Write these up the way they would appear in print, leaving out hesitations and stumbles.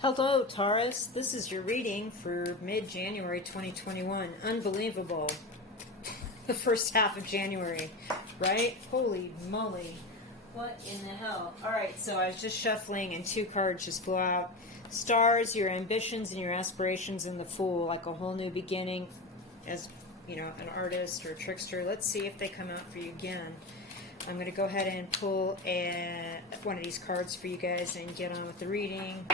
Hello, Taurus. This is your reading for mid-January 2021. Unbelievable. The first half of January, right? Holy moly. What in the hell? All right, so I was just shuffling and two cards just flew out. Stars, your ambitions and your aspirations, and the Fool, like a whole new beginning as, you know, an artist or a trickster. Let's see if they come out for you again. I'm going to go ahead and pull one of these cards for you guys and get on with the reading.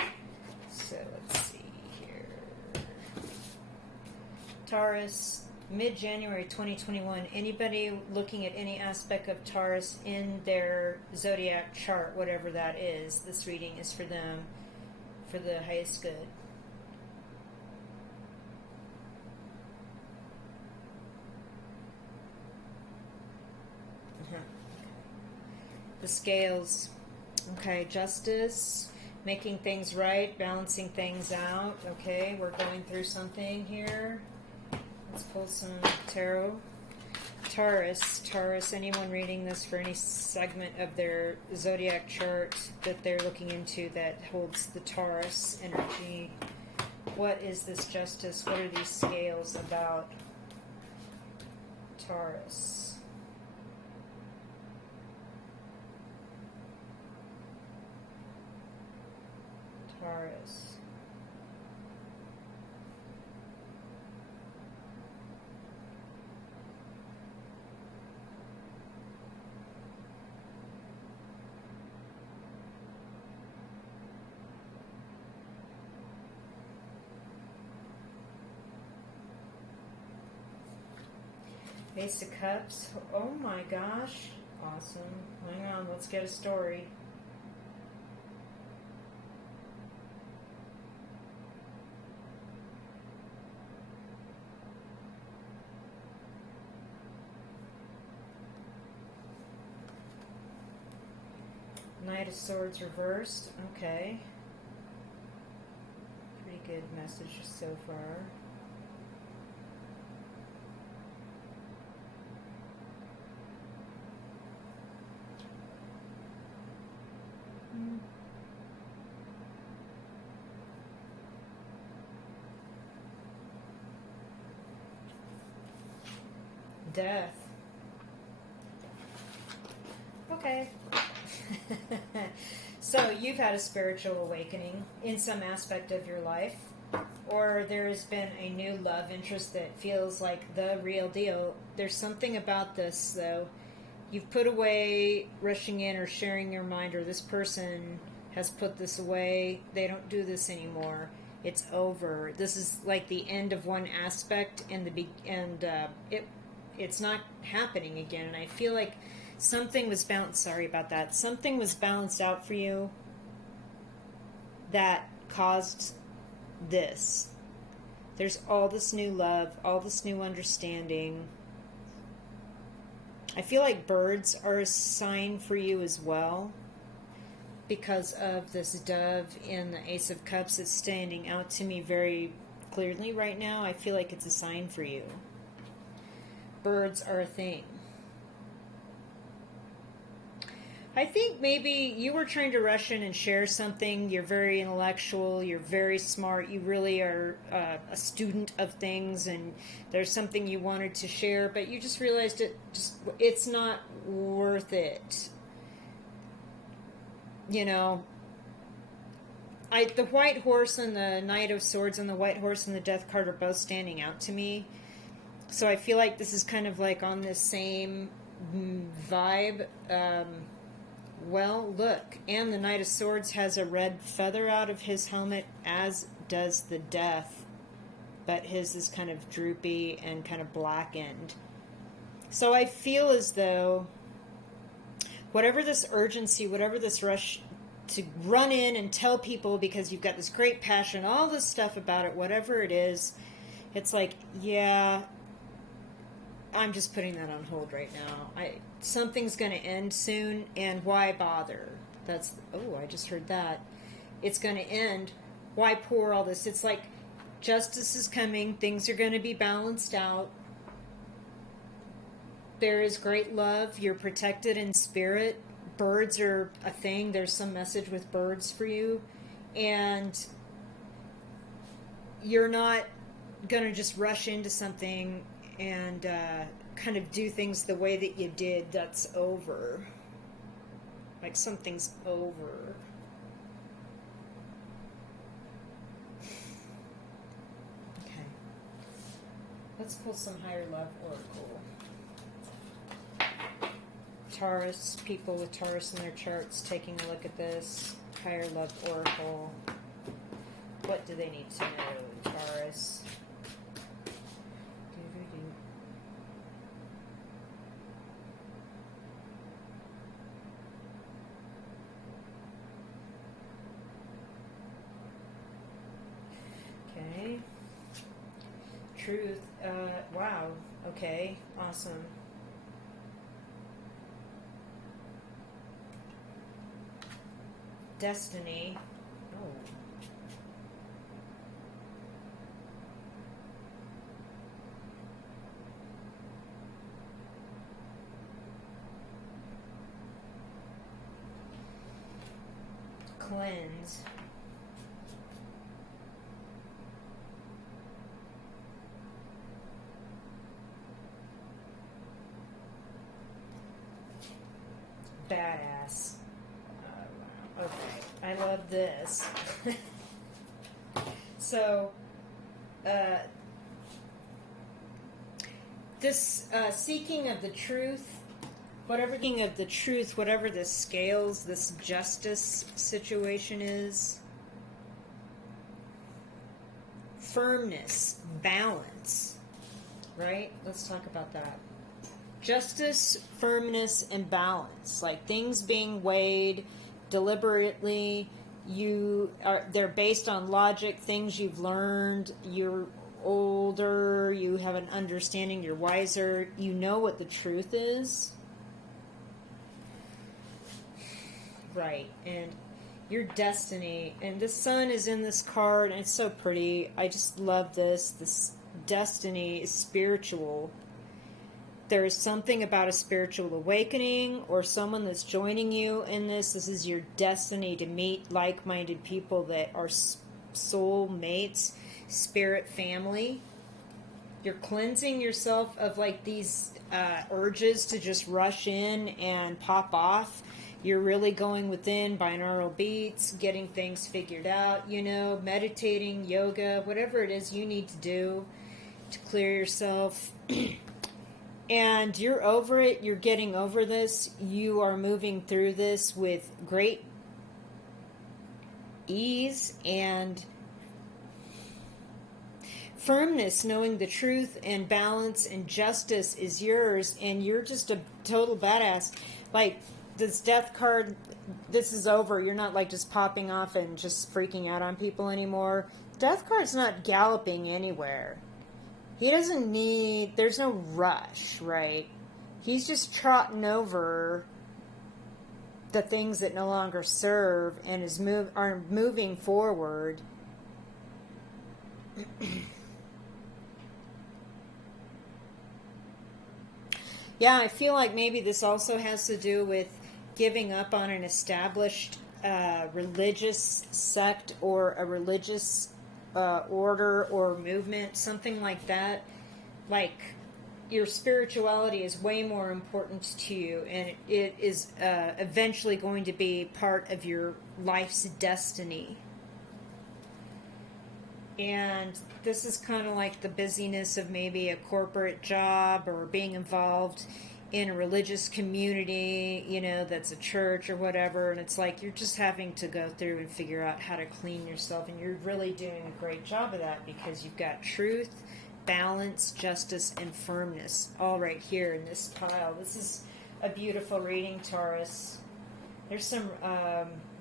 So let's see here. Taurus, mid-January 2021. Anybody looking at any aspect of Taurus in their zodiac chart, whatever that is, this reading is for them, for the highest good. The scales. Okay, justice. Making things right, balancing things out. Okay, we're going through something here. Let's pull some tarot. Taurus, anyone reading this for any segment of their zodiac chart that they're looking into that holds the Taurus energy. What is this justice? What are these scales about? Taurus. Taurus. Ace of Cups. Oh my gosh. Awesome. Hang on, let's get a story. Knight of Swords reversed. Okay. Pretty good message so far. Death. Okay. So you've had a spiritual awakening in some aspect of your life, or there's been a new love interest that feels like the real deal. There's something about this, though. You've put away rushing in or sharing your mind, or this person has put this away. They don't do this anymore. It's over. This is like the end of one aspect, and it's not happening again. And I feel like something was balanced. Sorry about that. Something was balanced out for you that caused this. There's all this new love, all this new understanding. I feel like birds are a sign for you as well, because of this dove in the Ace of Cups. It's standing out to me very clearly right now. I feel like it's a sign for you. Birds are a thing. I think maybe you were trying to rush in and share something. You're very intellectual. You're very smart. You really are a student of things, and there's something you wanted to share, but you just realized it's not worth it. You know, the White Horse and the Knight of Swords and the White Horse and the Death card are both standing out to me. So I feel like this is kind of like on this same vibe. Well, look, and the Knight of Swords has a red feather out of his helmet, as does the Death, but his is kind of droopy and kind of blackened. So I feel as though whatever this urgency, whatever this rush to run in and tell people because you've got this great passion, all this stuff about it, whatever it is, it's like, yeah, I'm just putting that on hold right now. Something's going to end soon, and why bother? I just heard that. It's going to end. Why pour all this? It's like justice is coming. Things are going to be balanced out. There is great love. You're protected in spirit. Birds are a thing. There's some message with birds for you. And you're not going to just rush into something and kind of do things the way that you did. That's over. Like something's over. Okay. Let's pull some higher love oracle. Taurus, people with Taurus in their charts, taking a look at this. Higher love oracle. What do they need to know, Taurus? Okay. Truth. Wow. Okay. Awesome. Destiny. Oh. Cleanse. Badass. Okay, I love this. So, this seeking of the truth, whatever the scales, this justice situation is, firmness, balance, right? Let's talk about that. Justice, firmness, and balance, like things being weighed deliberately. They're based on logic, things you've learned. You're older, you have an understanding, you're wiser, you know what the truth is, right? And your destiny, and the sun is in this card, and it's so pretty. I just love this destiny is spiritual. There is something about a spiritual awakening or someone that's joining you in this. This is your destiny to meet like-minded people that are soul mates, spirit family. You're cleansing yourself of like these urges to just rush in and pop off. You're really going within, binaural beats, getting things figured out, meditating, yoga, whatever it is you need to do to clear yourself. And you're over it. You're getting over this. You are moving through this with great ease and firmness, knowing the truth and balance and justice is yours, and you're just a total badass. Like, this death card, this is over. You're not like just popping off and just freaking out on people anymore. Death card's not galloping anywhere. He doesn't need, there's no rush, right? He's just trotting over the things that no longer serve and are moving forward. Yeah, I feel like maybe this also has to do with giving up on an established religious sect or a religious order or movement, something like that. Like, your spirituality is way more important to you, and it is eventually going to be part of your life's destiny. And this is kind of like the busyness of maybe a corporate job or being involved in a religious community, that's a church or whatever, and it's like you're just having to go through and figure out how to clean yourself, and you're really doing a great job of that because you've got truth, balance, justice, and firmness all right here in this pile. This is a beautiful reading, Taurus. There's some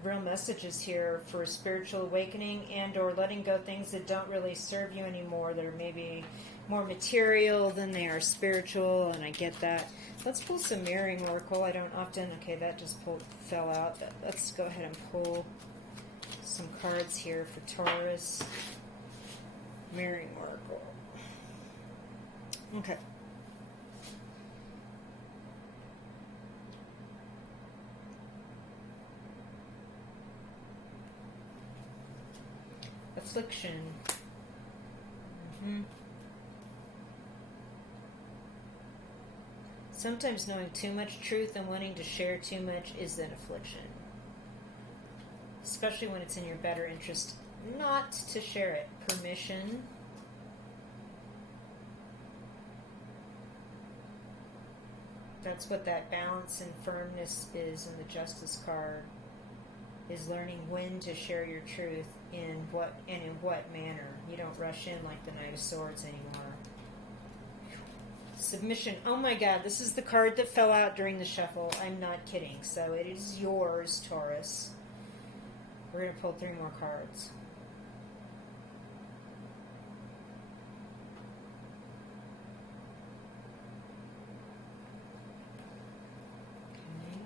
real messages here for spiritual awakening and or letting go things that don't really serve you anymore. They're maybe more material than they are spiritual, and I get that. Let's pull some mirroring oracle. I don't often. Okay, that just fell out. Let's go ahead and pull some cards here for Taurus. Mirroring oracle. Okay. Affliction. Sometimes knowing too much truth and wanting to share too much is an affliction. Especially when it's in your better interest not to share it. Permission. That's what that balance and firmness is in the Justice card. Is learning when to share your truth in what manner. You don't rush in like the Knight of Swords anymore. Submission. Oh my God, this is the card that fell out during the shuffle. I'm not kidding. So it is yours, Taurus. We're going to pull 3 more cards. Okay.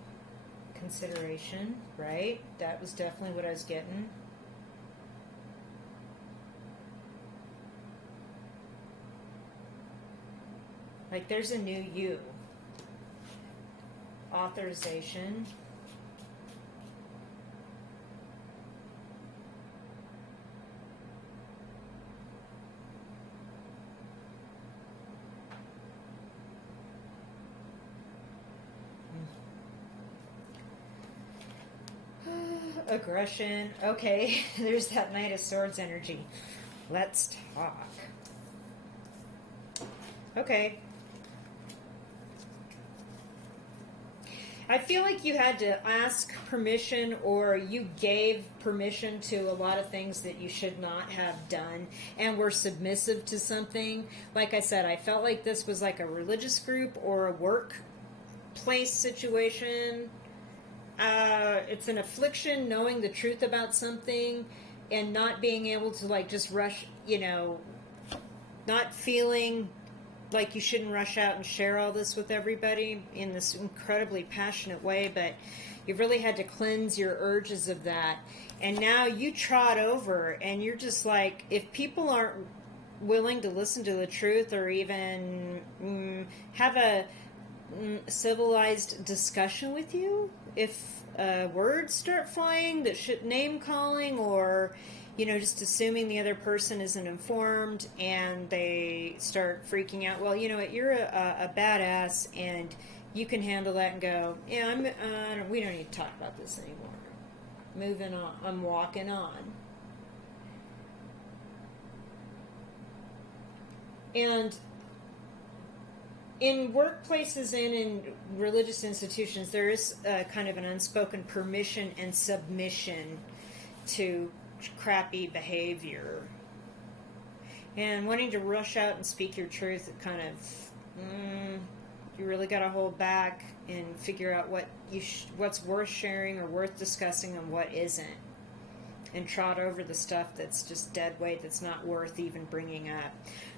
Consideration, right? That was definitely what I was getting. Like there's a new you. Authorization. Aggression. Okay, there's that Knight of Swords energy. Let's talk. Okay. I feel like you had to ask permission, or you gave permission to a lot of things that you should not have done and were submissive to something. Like I said, I felt like this was like a religious group or a workplace situation. It's an affliction knowing the truth about something and not being able to like just rush, not feeling like you shouldn't rush out and share all this with everybody in this incredibly passionate way, but you've really had to cleanse your urges of that. And now you trot over and you're just like, if people aren't willing to listen to the truth or even have a civilized discussion with you, if words start flying that should name calling or just assuming the other person isn't informed and they start freaking out, well, you know what, you're a badass and you can handle that and go, yeah, we don't need to talk about this anymore. Moving on. I'm walking on. And in workplaces and in religious institutions, there is kind of an unspoken permission and submission to crappy behavior. And wanting to rush out and speak your truth, it kind of, you really got to hold back and figure out what's worth sharing or worth discussing and what isn't. And trot over the stuff that's just dead weight, that's not worth even bringing up.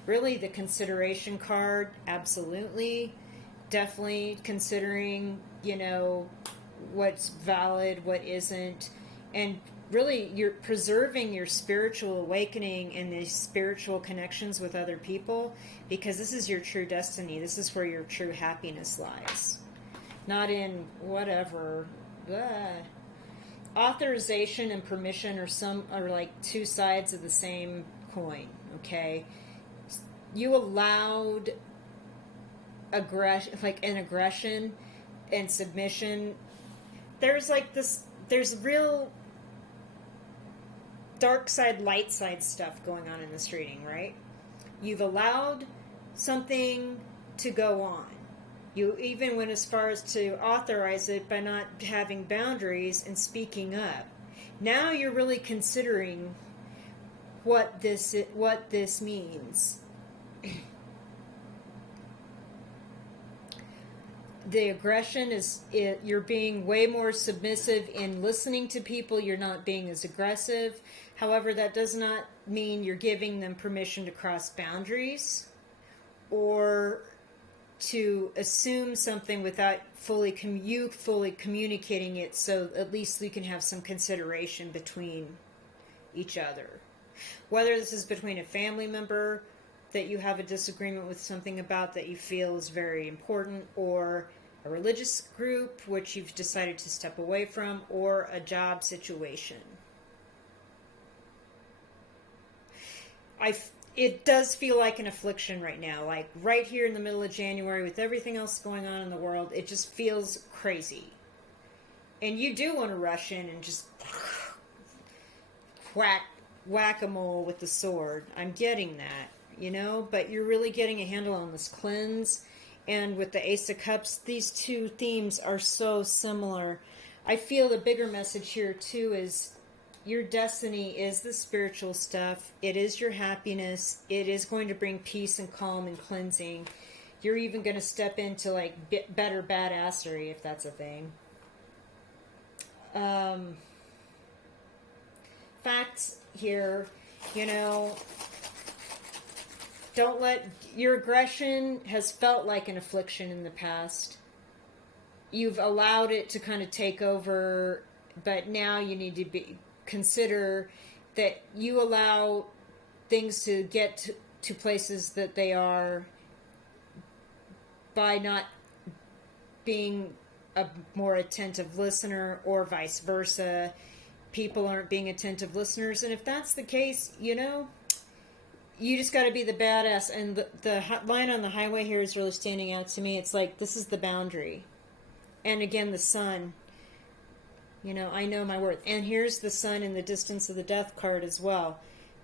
Really, the consideration card, absolutely. Definitely considering, what's valid, what isn't. And really, you're preserving your spiritual awakening and these spiritual connections with other people, because this is your true destiny. This is where your true happiness lies. Not in whatever. Authorization and permission are like two sides of the same coin, okay? You allowed aggression and submission. There's real dark side, light side stuff going on in this reading, right? You've allowed something to go on. You even went as far as to authorize it by not having boundaries and speaking up. Now you're really considering what this means. The aggression you're being way more submissive in listening to people. You're not being as aggressive. However, that does not mean you're giving them permission to cross boundaries or to assume something without fully communicating it, so at least you can have some consideration between each other. Whether this is between a family member that you have a disagreement with something about that you feel is very important, or a religious group which you've decided to step away from, or a job situation. it does feel like an affliction right now. Like right here in the middle of January with everything else going on in the world, it just feels crazy. And you do want to rush in and just whack-a-mole with the sword. I'm getting that, you know, but you're really getting a handle on this cleanse. And with the Ace of Cups, these two themes are so similar. I feel the bigger message here too is your destiny is the spiritual stuff. It is your happiness. It is going to bring peace and calm and cleansing. You're even going to step into like better badassery, if that's a thing. Facts here, you know, don't let your aggression has felt like an affliction in the past. You've allowed it to kind of take over, but now you need to consider that you allow things to get to places that they are by not being a more attentive listener, or vice versa. People aren't being attentive listeners, and if that's the case, you know, you just got to be the badass. And the line on the highway here is really standing out to me. It's like, this is the boundary. And again, the sun, you know, I know my worth. And here's the sun in the distance of the death card as well.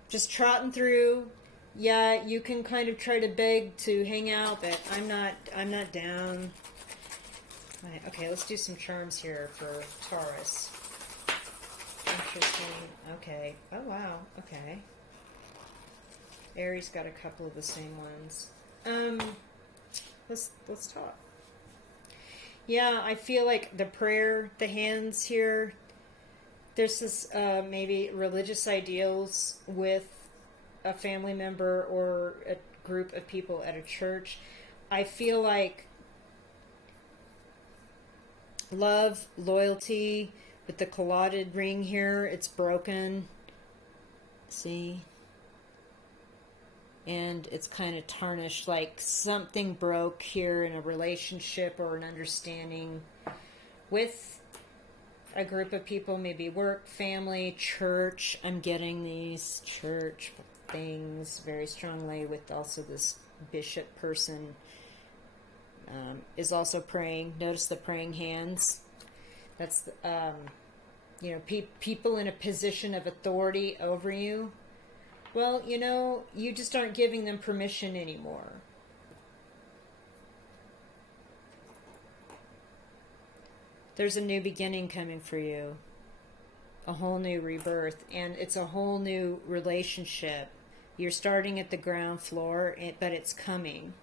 Just trotting through. Yeah, you can kind of try to beg to hang out, but I'm not down. Okay, let's do some charms here for Taurus. Interesting. Okay. Oh, wow. Okay. Aries got a couple of the same ones. Let's talk. Yeah, I feel like the prayer, the hands here, there's this maybe religious ideals with a family member or a group of people at a church. I feel like love, loyalty, with the collided ring here, it's broken. See? And it's kind of tarnished, like something broke here in a relationship or an understanding with a group of people, maybe work, family, church. I'm getting these church things very strongly with also this bishop person is also praying. Notice the praying hands. That's, you know, people in a position of authority over you. Well, you know, you just aren't giving them permission anymore. There's a new beginning coming for you. A whole new rebirth. And it's a whole new relationship. You're starting at the ground floor, but it's coming.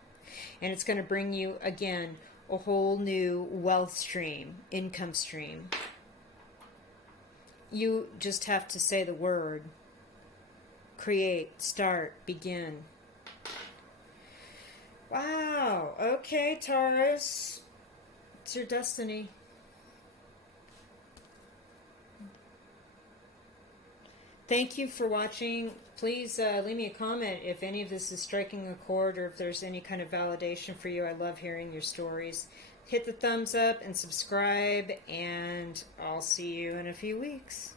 And it's going to bring you, again, a whole new wealth stream, income stream. You just have to say the word. Create, start, begin. Wow. Okay, Taurus. It's your destiny. Thank you for watching. Please leave me a comment if any of this is striking a chord or if there's any kind of validation for you. I love hearing your stories. Hit the thumbs up and subscribe, and I'll see you in a few weeks.